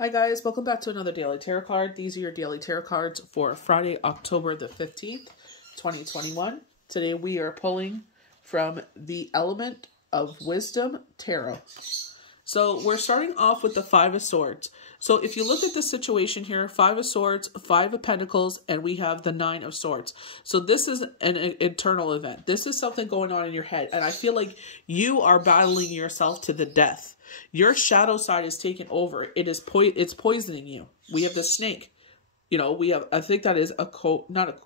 Hi guys, welcome back to another Daily Tarot card. These are your Daily Tarot cards for Friday, October the 15th, 2021. Today we are pulling from the Element of Wisdom Tarot. So we're starting off with the Five of Swords. So if you look at the situation here, Five of Swords, Five of Pentacles, and we have the Nine of Swords. So this is an internal event. This is something going on in your head. And I feel like you are battling yourself to the death. Your shadow side is taken over. It's poisoning you. We have the snake. You know, we have, I think that is a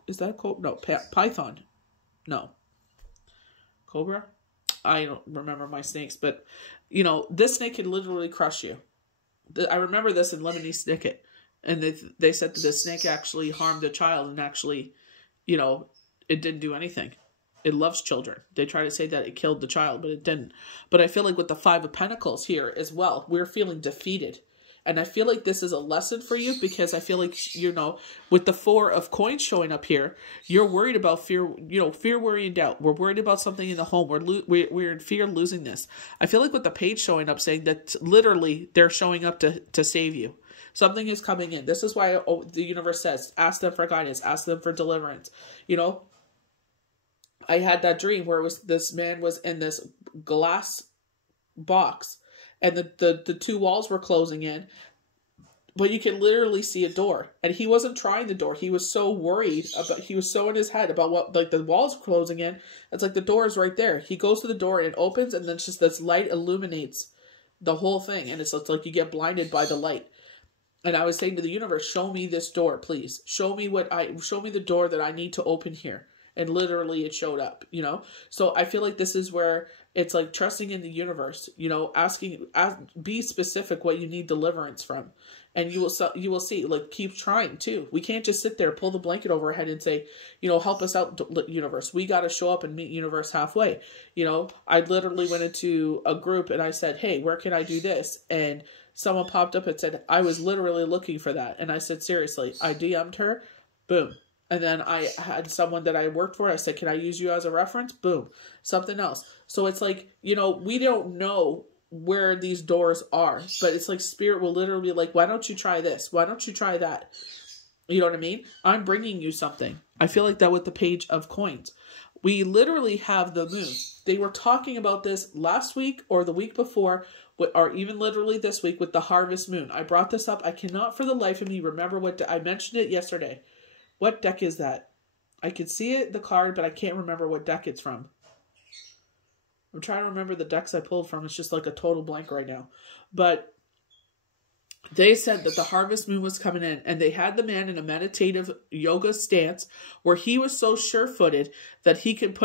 is that a no, python. No. Cobra? I don't remember my snakes, but, you know, this snake can literally crush you. I remember this in Lemony Snicket, and they said that the snake actually harmed a child, and actually, you know, it didn't do anything. It loves children. They try to say that it killed the child, but it didn't. But I feel like with the Five of Pentacles here as well, we're feeling defeated. And I feel like this is a lesson for you, because I feel like, you know, with the Four of Coins showing up here, you're worried about fear, you know, fear, worry, and doubt. We're worried about something in the home. We're in fear of losing this. I feel like with the Page showing up, saying that literally they're showing up to save you. Something is coming in. This is why the universe says, ask them for guidance, ask them for deliverance. You know, I had that dream where it was this man was in this glass box, and the two walls were closing in, but you can literally see a door. And he wasn't trying the door. He was so worried about, he was so in his head about what, like, the walls closing in. It's like the door is right there. He goes to the door and it opens, and then it's just this light illuminates the whole thing. And it's like you get blinded by the light. And I was saying to the universe, show me this door, please. Show me the door that I need to open here. And literally it showed up, you know? So I feel like this is where it's like trusting in the universe, you know, be specific what you need deliverance from. And you will see, like, keep trying too. We can't just sit there, pull the blanket over our head and say, you know, help us out, universe. We got to show up and meet universe halfway. You know, I literally went into a group and I said, hey, where can I do this? And someone popped up and said, I was literally looking for that. And I said, seriously, I DM'd her, boom. And then I had someone that I worked for. I said, can I use you as a reference? Boom. Something else. So it's like, you know, we don't know where these doors are. But it's like Spirit will literally be like, why don't you try this? Why don't you try that? You know what I mean? I'm bringing you something. I feel like that with the Page of Coins. We literally have the moon. They were talking about this last week or the week before, or even literally this week with the harvest moon. I brought this up. I cannot for the life of me remember what I mentioned it yesterday. What deck is that? I can see it, the card, but I can't remember what deck it's from. I'm trying to remember the decks I pulled from. It's just like a total blank right now. But they said that the harvest moon was coming in, and they had the man in a meditative yoga stance where he was so sure-footed that he could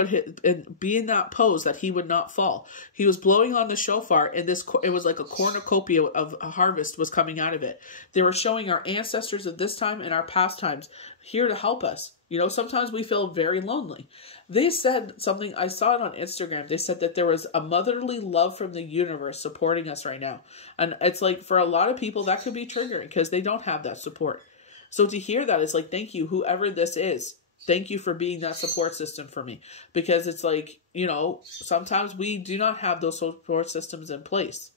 be in that pose that he would not fall. He was blowing on the shofar, and it was like a cornucopia of a harvest was coming out of it. They were showing our ancestors of this time and our past times here to help us. You know, sometimes we feel very lonely. They said something, I saw it on Instagram. They said that there was a motherly love from the universe supporting us right now. And it's like, for a lot of people, that could be triggering because they don't have that support. So to hear that, it's like, thank you, whoever this is. Thank you for being that support system for me. Because it's like, you know, sometimes we do not have those support systems in place.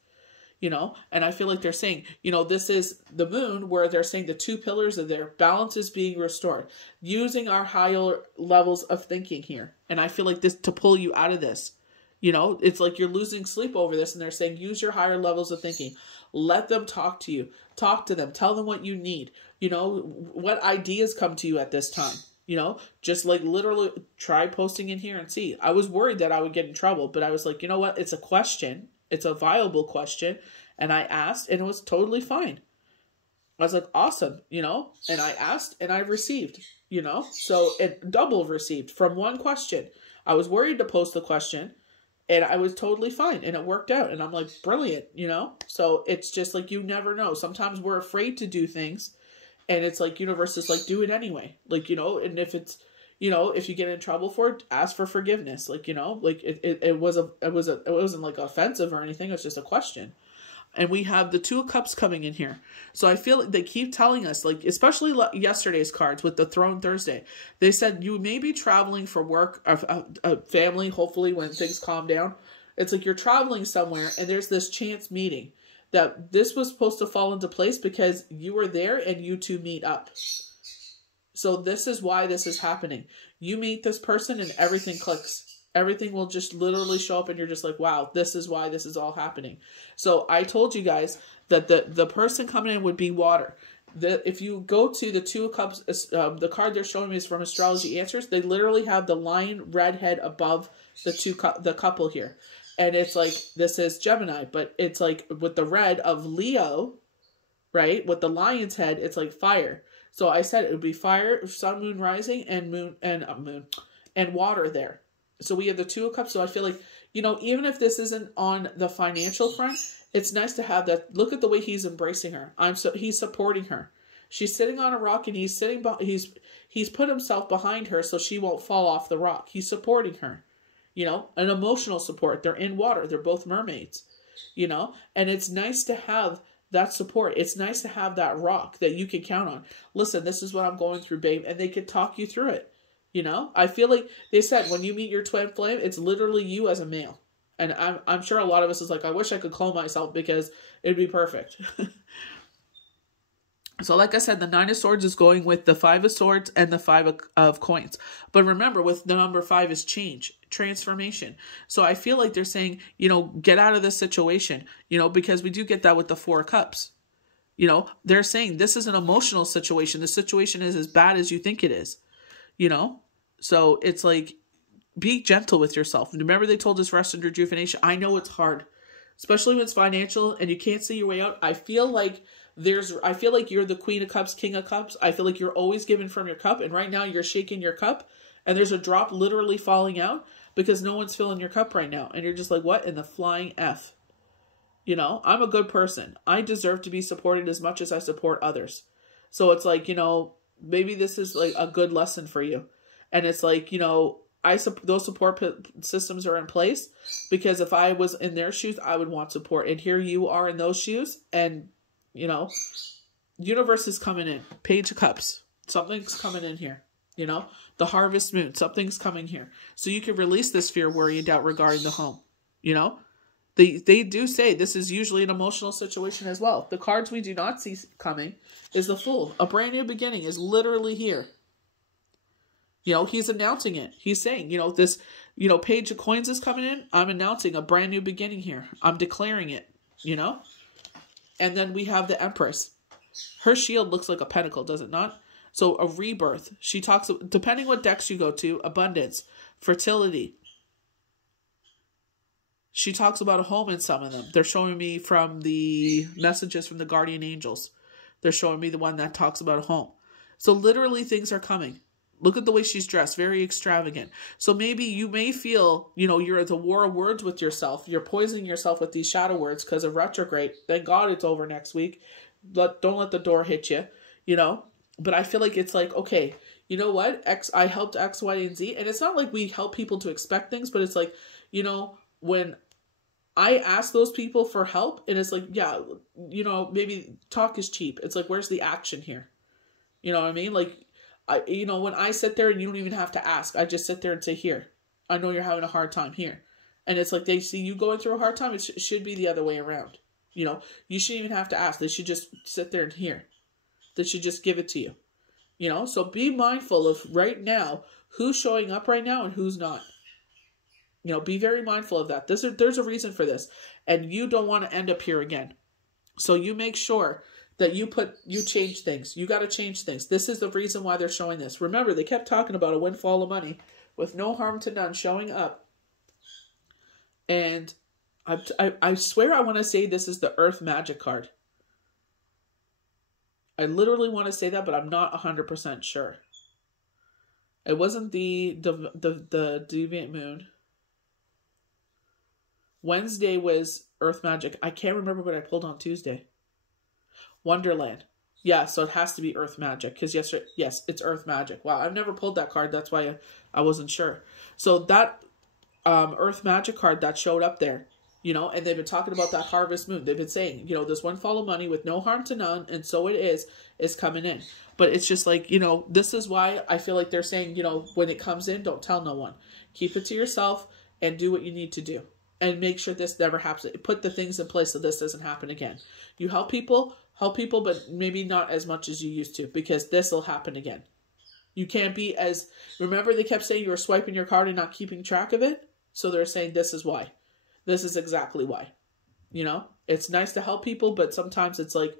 You know, and I feel like they're saying, you know, this is the moon where they're saying the two pillars of their balance is being restored using our higher levels of thinking here. And I feel like this to pull you out of this, you know, it's like you're losing sleep over this, and they're saying, use your higher levels of thinking. Let them talk to you, talk to them, tell them what you need, you know, what ideas come to you at this time. You know, just like literally try posting in here and see. I was worried that I would get in trouble, but I was like, you know what? It's a question. It's a viable question. And I asked, and it was totally fine. I was like, awesome, you know, and I asked and I received, you know, so it double received from one question. I was worried to post the question, and I was totally fine, and it worked out. And I'm like, brilliant, you know, so it's just like, you never know. Sometimes we're afraid to do things, and it's like, universe is like, do it anyway. Like, you know, and if it's, you know, if you get in trouble for it, ask for forgiveness. Like, you know, like it wasn't like offensive or anything. It's just a question. And we have the Two of Cups coming in here. So I feel like they keep telling us, like, especially yesterday's cards with the Throne Thursday. They said you may be traveling for work, a family, hopefully when things calm down. It's like you're traveling somewhere and there's this chance meeting. that this was supposed to fall into place because you were there and you two meet up. So this is why this is happening. You meet this person and everything clicks. Everything will just literally show up and you're just like, wow, this is why this is all happening. So I told you guys that the person coming in would be water. If you go to the Two of Cups, the card they're showing me is from Astrology Answers. They literally have the lion red head above the couple here. And it's like, this is Gemini, but it's like with the red of Leo, right? With the lion's head, it's like fire. So I said it would be fire, sun, moon, rising, and moon and water there. So we have the Two of Cups. So I feel like, even if this isn't on the financial front, it's nice to have that. Look at the way he's embracing her. He's supporting her. She's sitting on a rock and he's put himself behind her so she won't fall off the rock. He's supporting her. An emotional support. They're in water. They're both mermaids. And it's nice to have that support. It's nice to have that rock that you can count on. Listen, this is what I'm going through, babe. And they could talk you through it. I feel like they said when you meet your twin flame, it's literally you as a male. And I'm sure a lot of us is like, I wish I could clone myself because it'd be perfect. So like I said, the Nine of Swords is going with the Five of Swords and the Five of Coins. But remember, with the number 5 is change, transformation. So I feel like they're saying, get out of this situation, because we do get that with the Four of Cups. They're saying this is an emotional situation. The situation is as bad as you think it is, So it's like, be gentle with yourself. Remember they told us rest and rejuvenation. I know it's hard, especially when it's financial and you can't see your way out. I feel like you're the Queen of Cups, King of Cups. I feel like you're always giving from your cup. And right now you're shaking your cup and there's a drop literally falling out because no one's filling your cup right now. And you're just like, what in the flying F? I'm a good person. I deserve to be supported as much as I support others. So it's like, maybe this is like a good lesson for you. And it's like, those support systems are in place because if I was in their shoes, I would want support. And here you are in those shoes and, universe is coming in. Page of Cups. Something's coming in here. The Harvest Moon. Something's coming here. So you can release this fear, worry, and doubt regarding the home. They do say this is usually an emotional situation as well. The cards we do not see coming is the Fool. A brand new beginning is literally here. He's announcing it. He's saying, this, Page of Coins is coming in. I'm announcing a brand new beginning here. I'm declaring it, And then we have the Empress. Her shield looks like a pentacle, does it not? So a rebirth. She talks, depending what decks you go to, abundance, fertility. She talks about a home in some of them. They're showing me from the messages from the guardian angels. They're showing me the one that talks about a home. So literally things are coming. Look at the way she's dressed. Very extravagant. So maybe you may feel, you're at the war of words with yourself. You're poisoning yourself with these shadow words because of retrograde. Thank God it's over next week. Don't let the door hit you, But I feel like it's like, okay, you know what? I helped X, Y, and Z. And it's not like we help people to expect things, but it's like, when I ask those people for help and it's like, yeah, maybe talk is cheap. It's like, where's the action here? You know what I mean? Like, when I sit there and you don't even have to ask, I just sit there and say, here, I know you're having a hard time here. And it's like, they see you going through a hard time. It should be the other way around. You shouldn't even have to ask. They should just sit there and hear. They should just give it to you. So be mindful of right now, who's showing up right now and who's not. Be very mindful of that. There's a reason for this. And you don't want to end up here again. So you make sure that you change things. You got to change things. This is the reason why they're showing this. Remember, they kept talking about a windfall of money with no harm to none showing up. And I swear I want to say this is the Earth Magic card. I literally want to say that, but I'm not 100% sure. It wasn't the Deviant Moon. Wednesday was Earth Magic. I can't remember what I pulled on Tuesday. Wonderland. Yeah, so it has to be Earth Magic. Because yes, it's Earth Magic. Wow, I've never pulled that card. That's why I wasn't sure. So that Earth Magic card that showed up there, and they've been talking about that Harvest Moon. They've been saying, this windfall of money with no harm to none, and so it is coming in. But it's just like, this is why I feel like they're saying, when it comes in, don't tell no one. Keep it to yourself and do what you need to do. and make sure this never happens. Put the things in place so this doesn't happen again. You help people, but maybe not as much as you used to, because this will happen again. You can't be as, remember they kept saying you were swiping your card and not keeping track of it? So they're saying this is why. This is exactly why. You know, it's nice to help people, but sometimes it's like,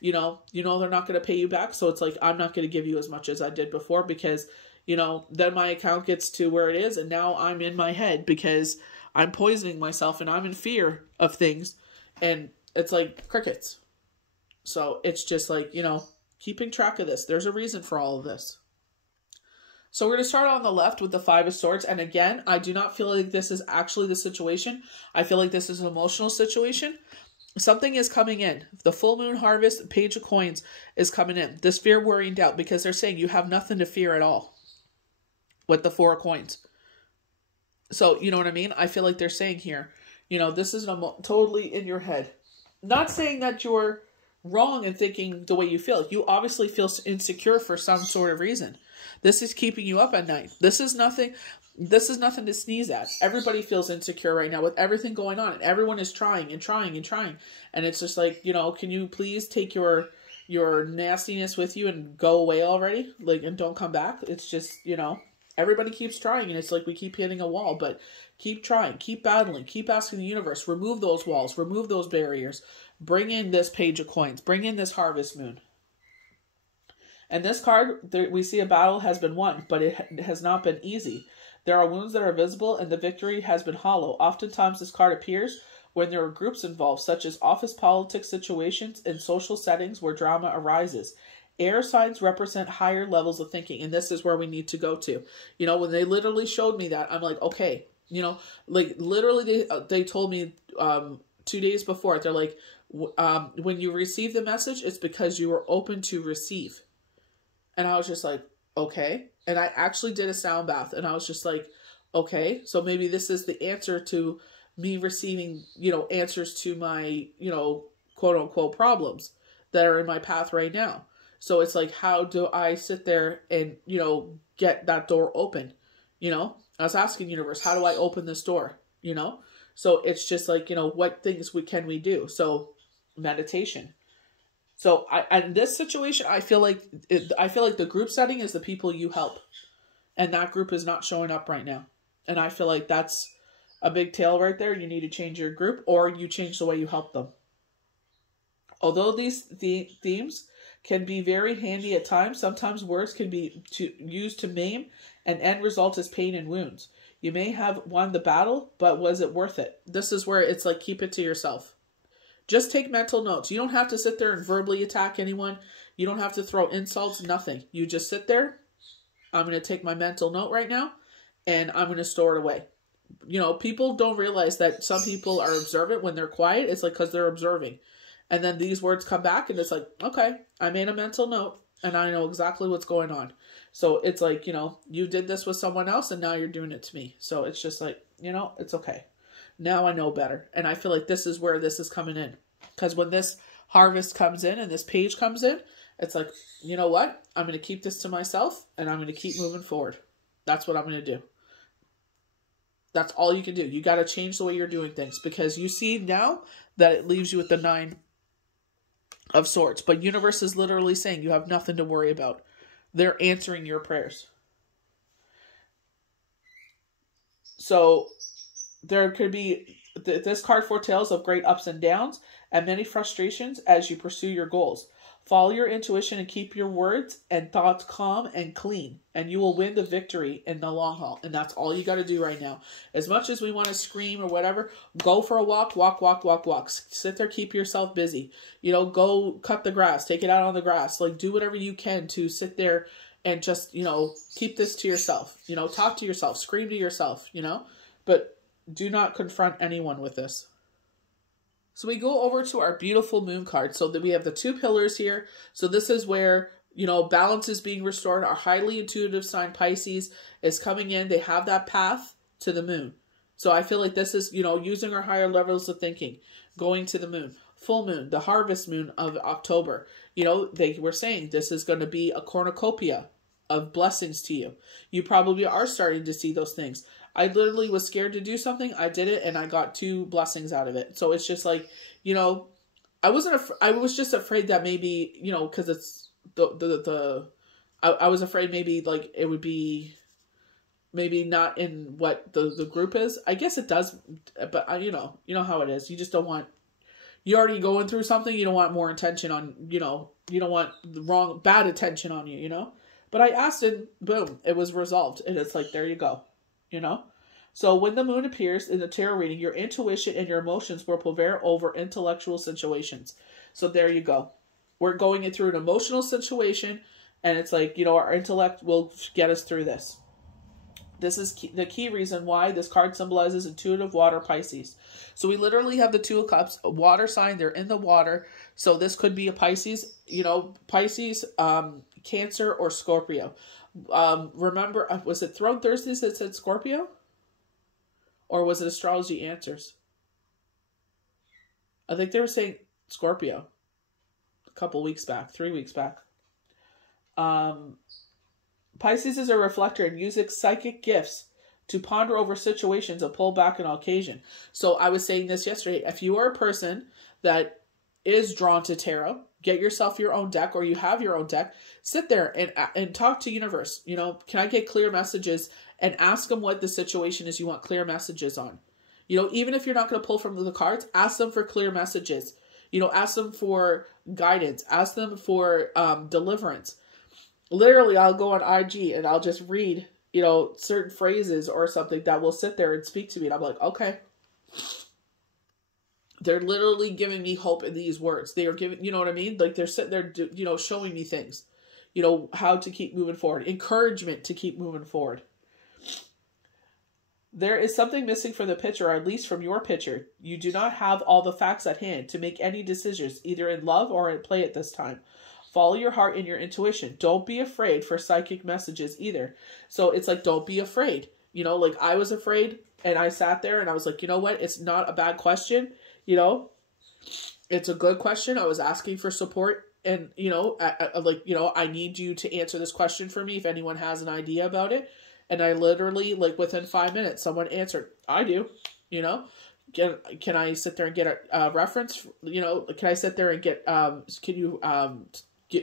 you know, they're not going to pay you back. So it's like, I'm not going to give you as much as I did before, because, you know, then my account gets to where it is. And now I'm in my head because I'm poisoning myself and I'm in fear of things. And it's like crickets. So it's just like, you know, keeping track of this. There's a reason for all of this. So we're going to start on the left with the Five of Swords. And again, I do not feel like this is actually the situation. I feel like this is an emotional situation. Something is coming in. The full moon harvest, Page of Coins is coming in. This fear, worry, and doubt, because they're saying you have nothing to fear at all with the Four of Coins. So, you know what I mean? I feel like they're saying here, you know, this is totally in your head. Not saying that you're wrong in thinking the way you feel. You obviously feel insecure for some sort of reason. This is keeping you up at night. This is nothing to sneeze at. Everybody feels insecure right now with everything going on, and everyone is trying and trying and trying. And it's just like, you know, can you please take your nastiness with you and go away already? Like, and don't come back. It's just, you know, everybody keeps trying, and it's like we keep hitting a wall, but keep trying, keep battling, keep asking the universe, remove those walls, remove those barriers, bring in this Page of Coins, bring in this Harvest Moon. And this card, we see a battle has been won, but it has not been easy. There are wounds that are visible, and the victory has been hollow. Oftentimes, this card appears when there are groups involved, such as office politics situations and social settings where drama arises. Air signs represent higher levels of thinking, and this is where we need to go to. You know, when they literally showed me that, I'm like, okay, you know, like literally they told me 2 days before, they're like, when you receive the message, it's because you were open to receive. And I was just like, okay. And I actually did a sound bath, and I was just like, okay, so maybe this is the answer to me receiving, you know, answers to my, you know, quote unquote problems that are in my path right now. So it's like, how do I sit there and, you know, get that door open? You know, I was asking universe, how do I open this door? You know, so it's just like, you know, what things can we do? So meditation. So in this situation, I feel like the group setting is the people you help, and that group is not showing up right now. And I feel like that's a big tail right there. You need to change your group, or you change the way you help them. Although these themes can be very handy at times, sometimes words can be used to maim, and end result is pain and wounds. You may have won the battle, but was it worth it? This is where it's like, keep it to yourself. Just take mental notes. You don't have to sit there and verbally attack anyone. You don't have to throw insults, nothing. You just sit there. I'm going to take my mental note right now, and I'm going to store it away. You know, people don't realize that some people are observant when they're quiet. It's like because they're observing. And then these words come back, and it's like, okay, I made a mental note, and I know exactly what's going on. So it's like, you know, you did this with someone else, and now you're doing it to me. So it's just like, you know, it's okay. Now I know better. And I feel like this is where this is coming in. Because when this harvest comes in and this page comes in, it's like, you know what? I'm going to keep this to myself, and I'm going to keep moving forward. That's what I'm going to do. That's all you can do. You got to change the way you're doing things, because you see now that it leaves you with the Nine of Swords. But universe is literally saying you have nothing to worry about. They're answering your prayers. So there could be, this card foretells of great ups and downs and many frustrations as you pursue your goals. Follow your intuition and keep your words and thoughts calm and clean, and you will win the victory in the long haul. And that's all you got to do right now. As much as we want to scream or whatever, go for a walk, walk. Sit there, keep yourself busy. You know, go cut the grass, take it out on the grass. Like, do whatever you can to sit there and just, you know, keep this to yourself. You know, talk to yourself, scream to yourself, you know, but do not confront anyone with this. So we go over to our beautiful moon card. So that we have the two pillars here. So this is where, you know, balance is being restored. Our highly intuitive sign Pisces is coming in. They have that path to the moon. So I feel like this is, you know, using our higher levels of thinking, going to the moon. Full moon, the harvest moon of October. You know, they were saying this is going to be a cornucopia of blessings to you. You probably are starting to see those things. I literally was scared to do something. I did it and I got 2 blessings out of it. So it's just like, you know, I was just afraid that maybe, you know, cause it's I was afraid maybe like it would be maybe not in what the group is. I guess it does, but you know how it is. You just don't want, you're already going through something. You don't want more attention on, you know, you don't want the bad attention on you, you know? But I asked and boom, it was resolved. And it's like, there you go, you know? So when the moon appears in the tarot reading, your intuition and your emotions will prevail over intellectual situations. So there you go. We're going through an emotional situation and it's like, you know, our intellect will get us through this. This is the key reason why this card symbolizes intuitive water Pisces. So we literally have the 2 of Cups, a water sign. They're in the water. So this could be a Pisces, you know, Pisces, Cancer, or Scorpio. Remember, was it Throne Thursdays that said Scorpio? Or was it Astrology Answers? I think they were saying Scorpio a couple weeks back, 3 weeks back. Pisces is a reflector and uses psychic gifts to ponder over situations and pull back on occasion. So I was saying this yesterday. If you are a person that is drawn to tarot, get yourself your own deck, or you have your own deck, sit there and talk to universe. You know, can I get clear messages, and ask them what the situation is you want clear messages on. You know, even if you're not going to pull from the cards, ask them for clear messages. You know, ask them for guidance. Ask them for deliverance. Literally, I'll go on IG and I'll just read, you know, certain phrases or something that will sit there and speak to me. And I'm like, okay. They're literally giving me hope in these words. They are giving, you know what I mean? Like they're sitting there, you know, showing me things, you know, how to keep moving forward. Encouragement to keep moving forward. There is something missing from the picture, or at least from your picture. You do not have all the facts at hand to make any decisions, either in love or in play at this time. Follow your heart and your intuition. Don't be afraid for psychic messages either. So it's like, don't be afraid. You know, like I was afraid and I sat there and I was like, you know what? It's not a bad question. You know, it's a good question. I was asking for support and, you know, like, you know, I need you to answer this question for me if anyone has an idea about it. And I literally, like within 5 minutes, someone answered. I do, you know. Can I sit there and get a reference? You know, can I sit there and get, can you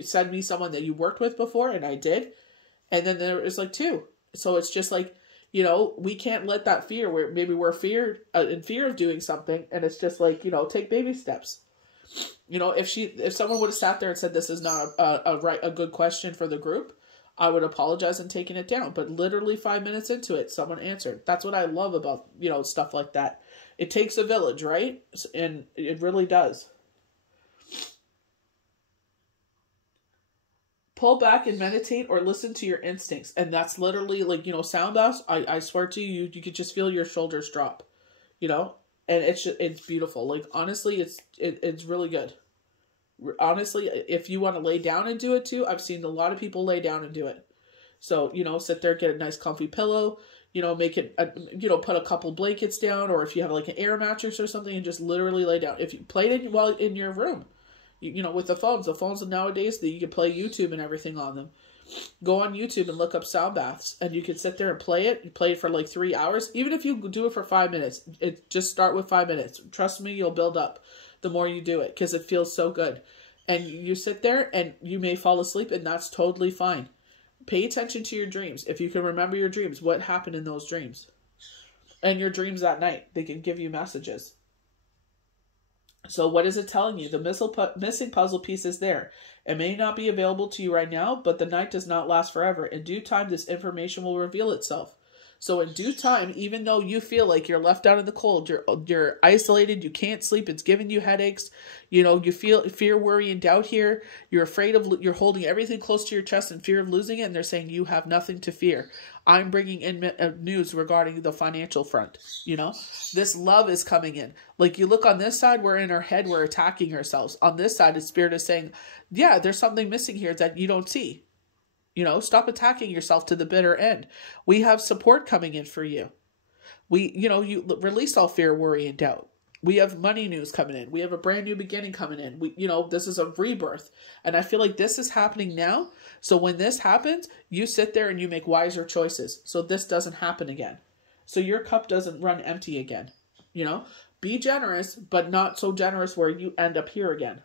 send me someone that you worked with before? And I did. And then there was like 2. So it's just like, you know, we can't let that fear where maybe we're in fear of doing something. And it's just like, you know, take baby steps. You know, if someone would have sat there and said, this is not a good question for the group, I would apologize and taken it down. But literally 5 minutes into it, someone answered. That's what I love about, you know, stuff like that. It takes a village, right? And it really does. Pull back and meditate or listen to your instincts. And that's literally like, you know, sound baths. I swear to you, you could just feel your shoulders drop, you know? And it's beautiful. Like, honestly, it's really good. Honestly, if you want to lay down and do it too, I've seen a lot of people lay down and do it. So, you know, sit there, get a nice comfy pillow, you know, make it, you know, put a couple blankets down, or if you have like an air mattress or something, and just literally lay down. If you play it while in your room, you know, with the phones nowadays, that you can play YouTube and everything on them. Go on YouTube and look up sound baths, and you can sit there and play it. You play it for like 3 hours. Even if you do it for 5 minutes, just start with 5 minutes. Trust me, you'll build up the more you do it, because it feels so good. And you sit there and you may fall asleep, and that's totally fine. Pay attention to your dreams. If you can remember your dreams, what happened in those dreams? And your dreams at night, they can give you messages. So what is it telling you? The missing puzzle piece is there. It may not be available to you right now, but the night does not last forever. In due time, this information will reveal itself. So in due time, even though you feel like you're left out in the cold, you're isolated, you can't sleep, it's giving you headaches, you know, you feel fear, worry, and doubt here, you're afraid of, you're holding everything close to your chest in fear of losing it, and they're saying you have nothing to fear. I'm bringing in news regarding the financial front, you know? This love is coming in. Like, you look on this side, we're in our head, we're attacking ourselves. On this side, the Spirit is saying, yeah, there's something missing here that you don't see. You know, stop attacking yourself to the bitter end. We have support coming in for you. You release all fear, worry, and doubt. We have money news coming in. We have a brand new beginning coming in. This is a rebirth. And I feel like this is happening now. So when this happens, you sit there and you make wiser choices. So this doesn't happen again. so your cup doesn't run empty again. Be generous, but not so generous where you end up here again.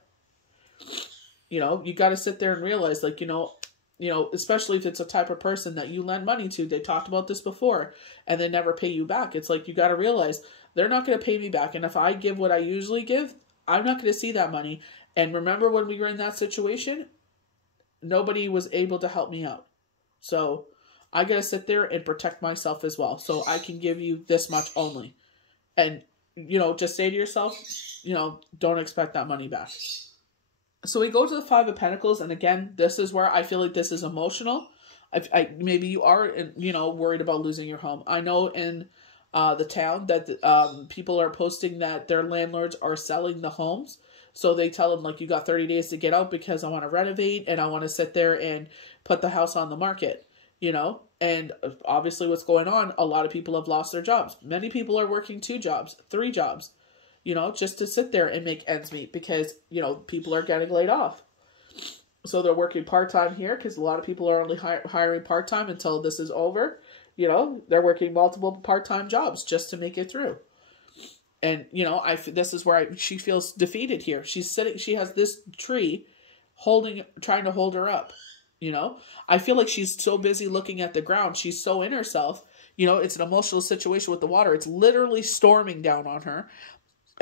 You got to sit there and realize, like, especially if it's a type of person that you lend money to, they talked about this before, and they never pay you back. It's like, you got to realize they're not going to pay me back. And if I give what I usually give, I'm not going to see that money. And remember when we were in that situation, nobody was able to help me out. So I got to sit there and protect myself as well. So I can give you this much only. And, just say to yourself, don't expect that money back. So we go to the Five of Pentacles, and again, this is where I feel like this is emotional. Maybe you are, worried about losing your home. I know in the town that people are posting that their landlords are selling the homes. So they tell them, like, you got 30 days to get out because I want to renovate and I want to sit there and put the house on the market, And obviously what's going on, a lot of people have lost their jobs. Many people are working 2 jobs, 3 jobs. Just to sit there and make ends meet because, people are getting laid off. So they're working part-time here because a lot of people are only hiring part-time until this is over. They're working multiple part-time jobs just to make it through. And, this is where she feels defeated here. She's sitting, she has this tree trying to hold her up. I feel like she's so busy looking at the ground. She's so in herself. It's an emotional situation with the water. It's literally storming down on her.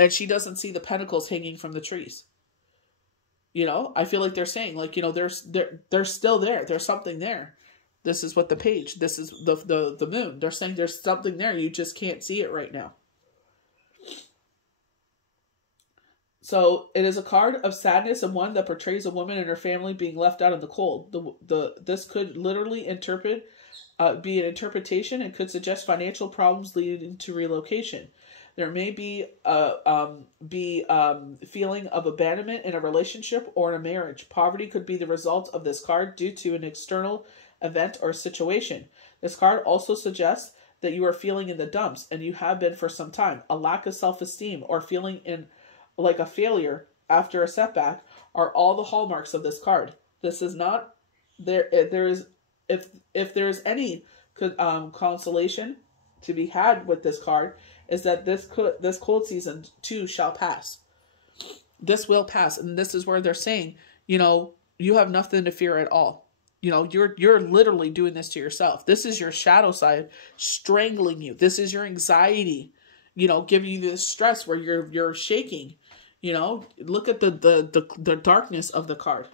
And she doesn't see the pentacles hanging from the trees. I feel like they're saying, like, they're still there. There's something there. This is what the page, this is the moon. They're saying there's something there. You just can't see it right now. So it is a card of sadness and one that portrays a woman and her family being left out in the cold. This could literally be an interpretation and could suggest financial problems leading to relocation. There may be feeling of abandonment in a relationship or in a marriage. Poverty could be the result of this card due to an external event or situation. This card also suggests that you are feeling in the dumps, and you have been for some time. A lack of self-esteem or feeling like a failure after a setback are all the hallmarks of this card. This is not there. If there's any consolation to be had with this card, is that this cold season too shall pass. This will pass, and this is where they're saying, you have nothing to fear at all. You're literally doing this to yourself. This is your shadow side strangling you. This is your anxiety, giving you this stress where you're shaking. Look at the darkness of the card.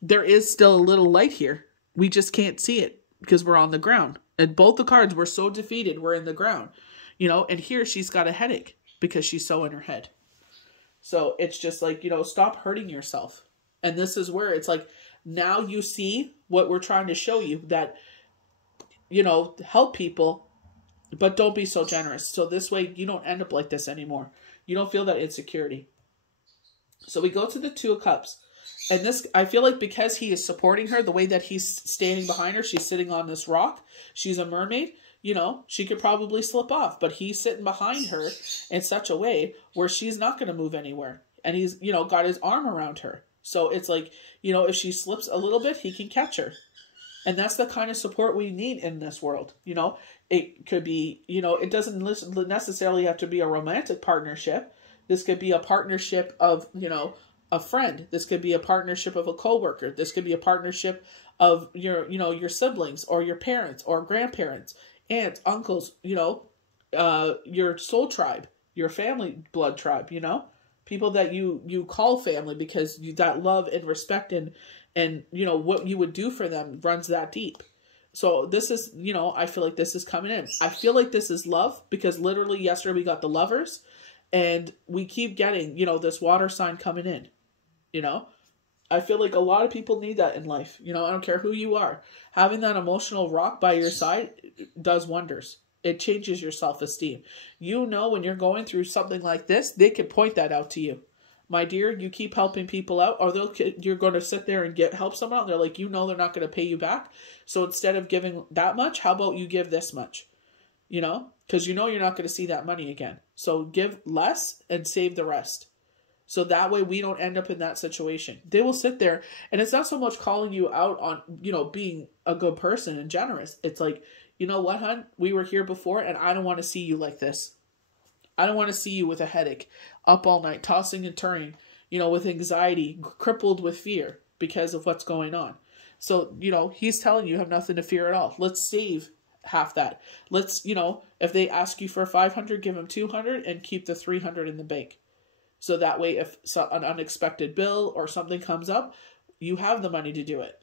There is still a little light here. We just can't see it because we're on the ground. And both the cards were so defeated, we're in the ground. And here she's got a headache because she's so in her head. So it's just like, stop hurting yourself. And this is where it's like, now you see what we're trying to show you, that, help people, but don't be so generous. So this way you don't end up like this anymore. You don't feel that insecurity. So we go to the Two of Cups. And this, I feel like because he is supporting her, the way that he's standing behind her, she's sitting on this rock. She's a mermaid. She could probably slip off. But he's sitting behind her in such a way where she's not going to move anywhere. And he's, got his arm around her. So it's like, if she slips a little bit, he can catch her. And that's the kind of support we need in this world. It could be, it doesn't necessarily have to be a romantic partnership. This could be a partnership of, a friend. This could be a partnership of a coworker. This could be a partnership of your siblings or your parents or grandparents, aunts, uncles, your soul tribe, your family blood tribe, people that you call family because that love and respect and what you would do for them runs that deep. So this is, I feel like this is coming in. I feel like this is love because literally yesterday we got the Lovers and we keep getting, this water sign coming in. I feel like a lot of people need that in life. I don't care who you are. Having that emotional rock by your side does wonders. It changes your self-esteem. When you're going through something like this, they can point that out to you. My dear, you keep helping people out, or you're going to sit there and help someone out. And they're like, they're not going to pay you back. So instead of giving that much, how about you give this much? Because you're not going to see that money again. So give less and save the rest. So that way we don't end up in that situation. They will sit there, and it's not so much calling you out on, being a good person and generous. It's like, you know what, hon? We were here before, and I don't want to see you like this. I don't want to see you with a headache, up all night, tossing and turning, you know, with anxiety, crippled with fear because of what's going on. So, you know, he's telling you have nothing to fear at all. Let's save half that. Let's, you know, if they ask you for 500, give them 200 and keep the 300 in the bank. So that way, if an unexpected bill or something comes up, you have the money to do it.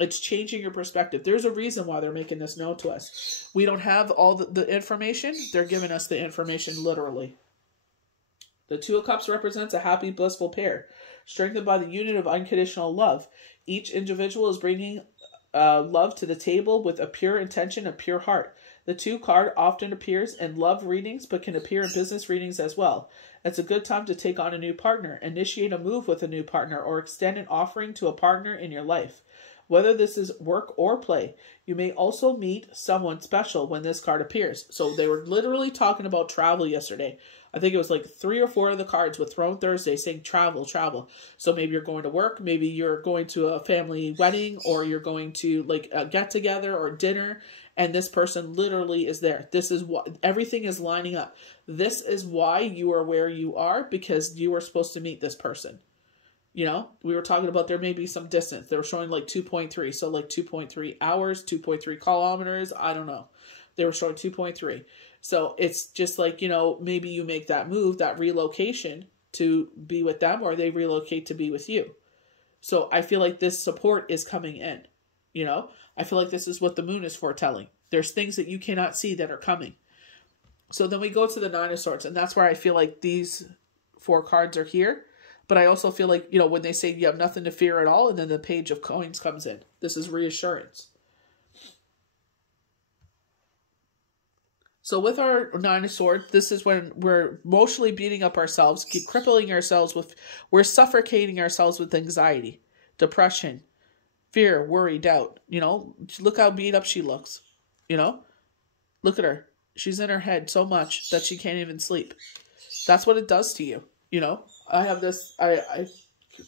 It's changing your perspective. There's a reason why they're making this known to us. We don't have all the information. They're giving us the information literally. The Two of Cups represents a happy, blissful pair, strengthened by the union of unconditional love. Each individual is bringing love to the table with a pure intention, a pure heart. The 2 card often appears in love readings, but can appear in business readings as well. It's a good time to take on a new partner, initiate a move with a new partner, or extend an offering to a partner in your life. Whether this is work or play, you may also meet someone special when this card appears. So they were literally talking about travel yesterday. I think it was like 3 or 4 of the cards with Throne Thursday saying travel, travel. So maybe you're going to work, maybe you're going to a family wedding, or you're going to like a get together or dinner, and this person literally is there. This is what everything is lining up. This is why you are where you are, because you were supposed to meet this person. You know, we were talking about there may be some distance. They were showing like 2.3. So like 2.3 hours, 2.3 kilometers. I don't know. They were showing 2.3. So it's just like, you know, maybe you make that move, that relocation to be with them, or they relocate to be with you. So I feel like this support is coming in. You know, I feel like this is what the moon is foretelling. There's things that you cannot see that are coming. So then we go to the 9 of Swords, and that's where I feel like these 4 cards are here. But I also feel like, you know, when they say you have nothing to fear at all, and then the Page of Coins comes in. This is reassurance. So with our 9 of Swords, this is when we're emotionally beating up ourselves, keep crippling ourselves with, we're suffocating ourselves with anxiety, depression, fear, worry, doubt. You know, look how beat up she looks. You know, look at her. She's in her head so much that she can't even sleep. That's what it does to you. You know, I have this, I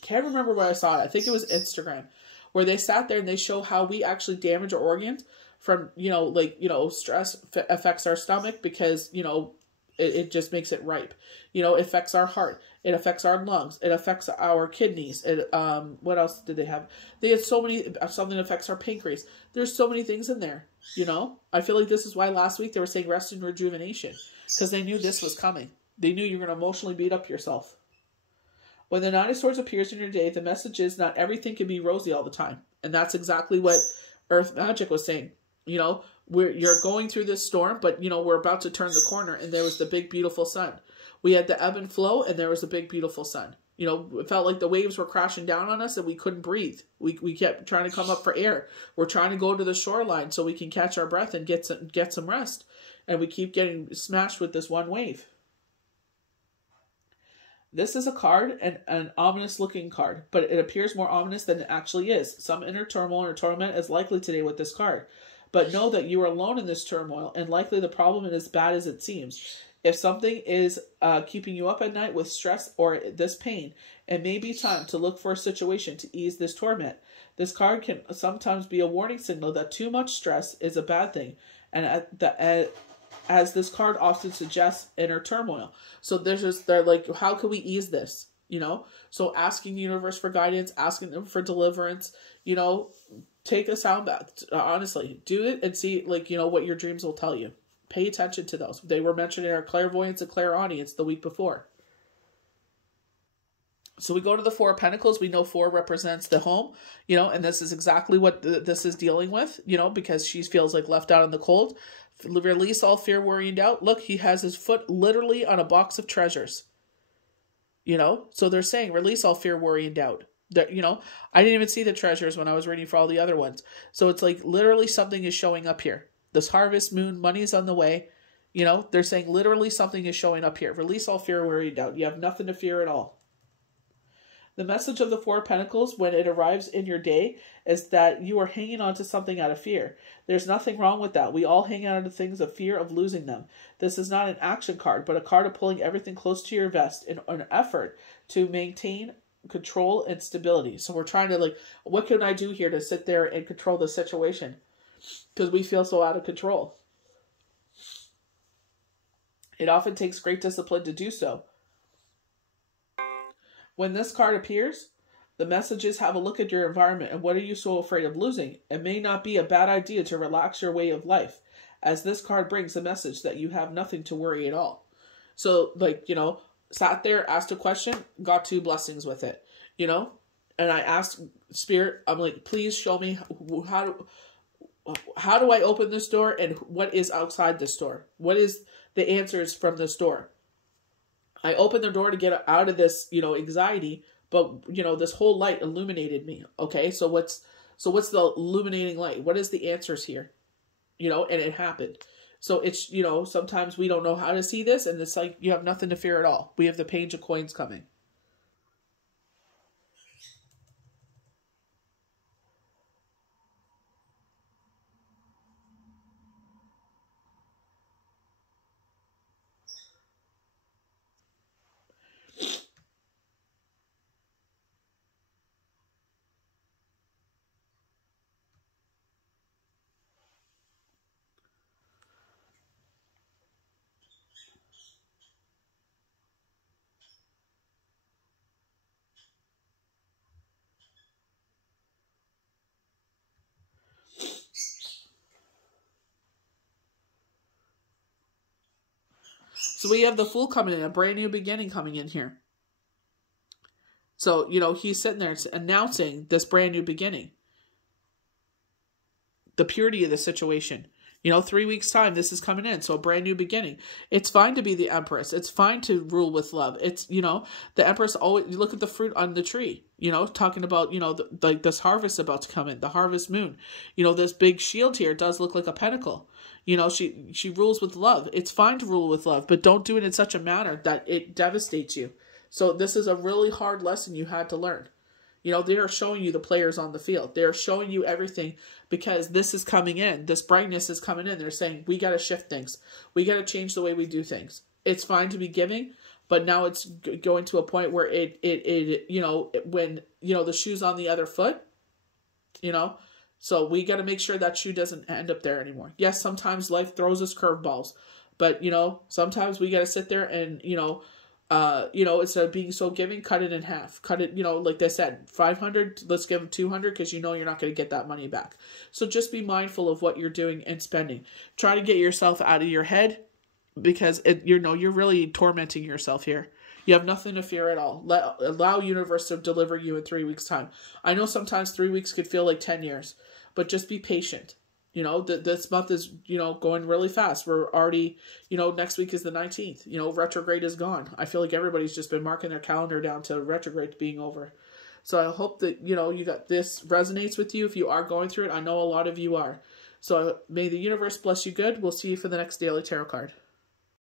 can't remember where I saw it. I think it was Instagram, where they sat there and they show how we actually damage our organs from, you know, like, you know, stress affects our stomach because, you know, it just makes it ripe. You know, it affects our heart. It affects our lungs. It affects our kidneys. It, what else did they have? They had so many, something that affects our pancreas. There's so many things in there, you know. I feel like this is why last week they were saying rest and rejuvenation, because they knew this was coming. They knew you were going to emotionally beat up yourself. When the 9 of Swords appears in your day, the message is not everything can be rosy all the time. And that's exactly what Earth Magic was saying. You know, you're going through this storm, but, you know, we're about to turn the corner, and there was the big, beautiful sun. We had the ebb and flow, and there was a big, beautiful sun. You know, it felt like the waves were crashing down on us, and we couldn't breathe. We kept trying to come up for air. We're trying to go to the shoreline so we can catch our breath and get some rest. And we keep getting smashed with this one wave. This is a card, an ominous-looking card, but it appears more ominous than it actually is. Some inner turmoil or torment is likely today with this card. But know that you are alone in this turmoil, and likely the problem is as bad as it seems. If something is keeping you up at night with stress or this pain, it may be time to look for a situation to ease this torment. This card can sometimes be a warning signal that too much stress is a bad thing, and as this card often suggests, inner turmoil. So they're like, how can we ease this? You know, so asking the universe for guidance, asking them for deliverance, you know, take a sound bath. Honestly, do it and see, like, you know, what your dreams will tell you. Pay attention to those. They were mentioned in our clairvoyance and clairaudience the week before. So we go to the 4 of Pentacles. We know 4 represents the home, you know, and this is exactly what this is dealing with, you know, because she feels like left out in the cold. Release all fear, worry, and doubt. Look, he has his foot literally on a box of treasures. You know, so they're saying release all fear, worry, and doubt. That, you know, I didn't even see the treasures when I was reading for all the other ones. So it's like literally something is showing up here. This harvest moon, money is on the way. You know, they're saying literally something is showing up here. Release all fear, worry, and doubt. You have nothing to fear at all. The message of the 4 of Pentacles when it arrives in your day is that you are hanging on to something out of fear. There's nothing wrong with that. We all hang on to things of fear of losing them. This is not an action card, but a card of pulling everything close to your vest in an effort to maintain control and stability. So we're trying to, like, what can I do here to sit there and control the situation? because we feel so out of control. It often takes great discipline to do so. When this card appears, the message is have a look at your environment and what are you so afraid of losing? It may not be a bad idea to relax your way of life, as this card brings the message that you have nothing to worry at all. So, like, sat there, asked a question, got 2 blessings with it, And I asked Spirit, I'm like, please show me how do I open this door and what is outside this door? What is the answers from this door? I opened the door to get out of this, anxiety, but, this whole light illuminated me. Okay, so what's the illuminating light? What is the answers here? And it happened. So it's, sometimes we don't know how to see this, and it's like you have nothing to fear at all. We have the Page of Coins coming. So we have the Fool coming in, a brand new beginning coming in here. So, he's sitting there announcing this brand new beginning. The purity of the situation. 3 weeks time, this is coming in. So a brand new beginning. It's fine to be the Empress. It's fine to rule with love. It's, the Empress always, you look at the fruit on the tree, talking about, like this harvest about to come in, the harvest moon. This big shield here does look like a pentacle. She rules with love. It's fine to rule with love, but don't do it in such a manner that it devastates you. So this is a really hard lesson you had to learn. They are showing you the players on the field. They're showing you everything because this is coming in. This brightness is coming in. They're saying, we got to shift things. We got to change the way we do things. It's fine to be giving, but now it's going to a point where when, the shoe's on the other foot, so we got to make sure that shoe doesn't end up there anymore. Yes, sometimes life throws us curveballs, but, sometimes we got to sit there and, instead of being so giving, cut it in half. Cut it, like they said, 500, let's give them 200 because you're not going to get that money back. So just be mindful of what you're doing and spending. Try to get yourself out of your head because you're really tormenting yourself here. You have nothing to fear at all. Allow universe to deliver you in 3 weeks' time. I know sometimes 3 weeks could feel like 10 years, but just be patient. This month is, going really fast. We're already, next week is the 19th. Retrograde is gone. I feel like everybody's just been marking their calendar down to retrograde being over. So I hope that, you got this resonates with you if you are going through it. I know a lot of you are. So may the universe bless you good. We'll see you for the next daily tarot card.